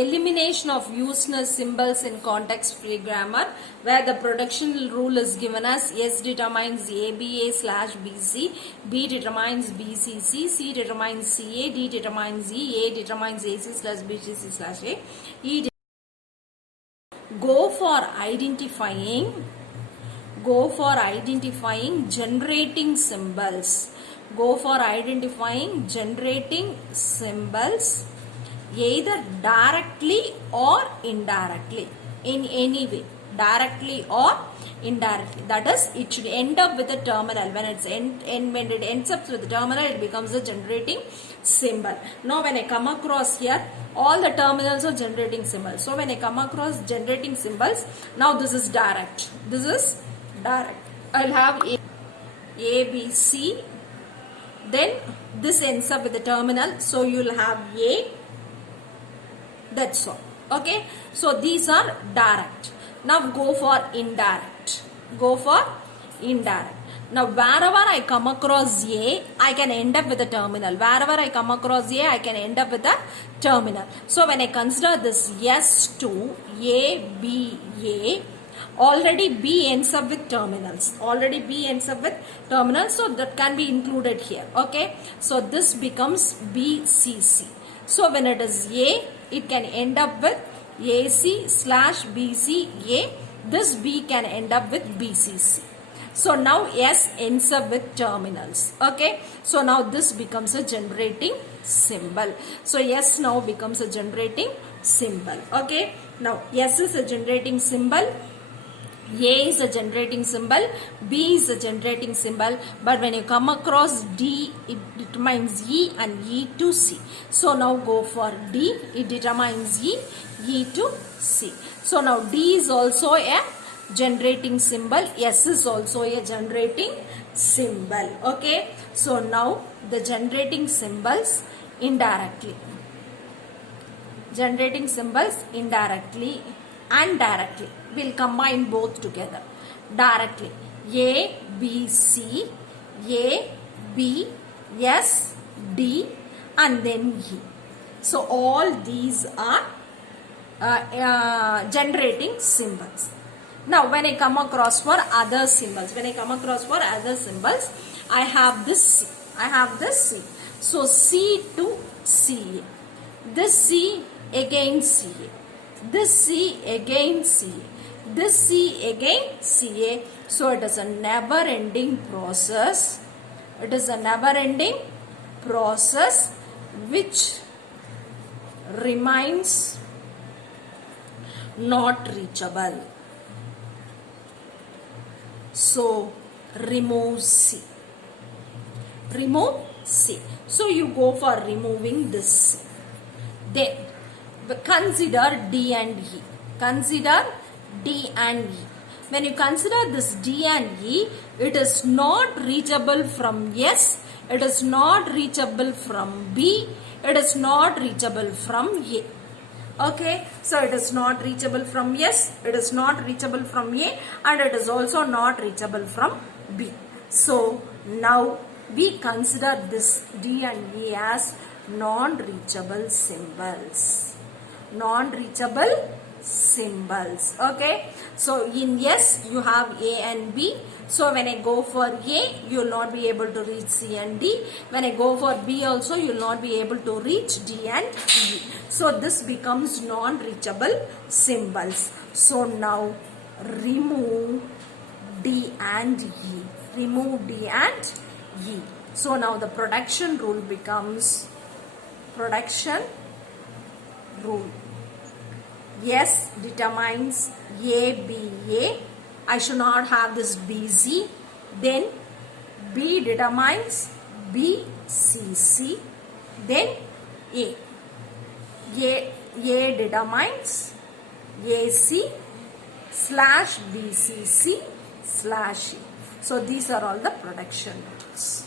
elimination of useless symbols in context-free grammar, where the production rule is given as S determines ABA slash BC, B determines BCC, C determines CA, D determines E, A determines AC slash BCC slash A, E. Go for identifying generating symbols. Go for identifying generating symbols either directly or indirectly, in any way, directly or indirectly. That is, it should end up with a terminal. When it ends up with the terminal, it becomes a generating symbol. Now when I come across here, all the terminals are generating symbols. So when I come across generating symbols, now this is direct. This is direct. I'll have A, B, C. Then this ends up with the terminal. So you'll have A. That's all. Okay. So these are direct. Now go for indirect. Go for indirect. Now wherever I come across A, I can end up with a terminal. Wherever I come across A, I can end up with a terminal. So when I consider this S2, A, B, A, already B ends up with terminals. Already B ends up with terminals. So that can be included here. Okay. So this becomes BCC. So when it is A, it can end up with AC slash BCA. This B can end up with BCC. So now S ends up with terminals. Okay. So now this becomes a generating symbol. So S now becomes a generating symbol. Okay. Now S is a generating symbol. A is a generating symbol, B is a generating symbol, but when you come across D, it determines E and E to C. So now go for D, it determines E, E to C. So now D is also a generating symbol, S is also a generating symbol. Okay, so now the generating symbols indirectly. Generating symbols indirectly and directly. We'll combine both together. Directly. A, B, C, A, B, S, D, and then E. So all these are generating symbols. Now when I come across for other symbols, I have this C. So C to CA. This C again CA. This C again CA. This C again CA. So it is a never ending process. It is a never ending process which remains not reachable. So remove C. Remove C. So you go for removing this C. Then consider D and E. Consider D and E. When you consider this D and E, it is not reachable from S, it is not reachable from B, it is not reachable from A. Okay, so it is not reachable from S, it is not reachable from A, and it is also not reachable from B. So now we consider this D and E as non-reachable symbols. Non-reachable symbols. Okay, so in S you have A and B. So when I go for A, you will not be able to reach C and D. When I go for B also, you will not be able to reach D and E. So this becomes non-reachable symbols. So now remove D and E. Remove D and E. So now the production rule becomes production rule. S determines ABA. I should not have this BC. Then B determines BCC. Then A determines AC slash BCC slash E. So these are all the production rules.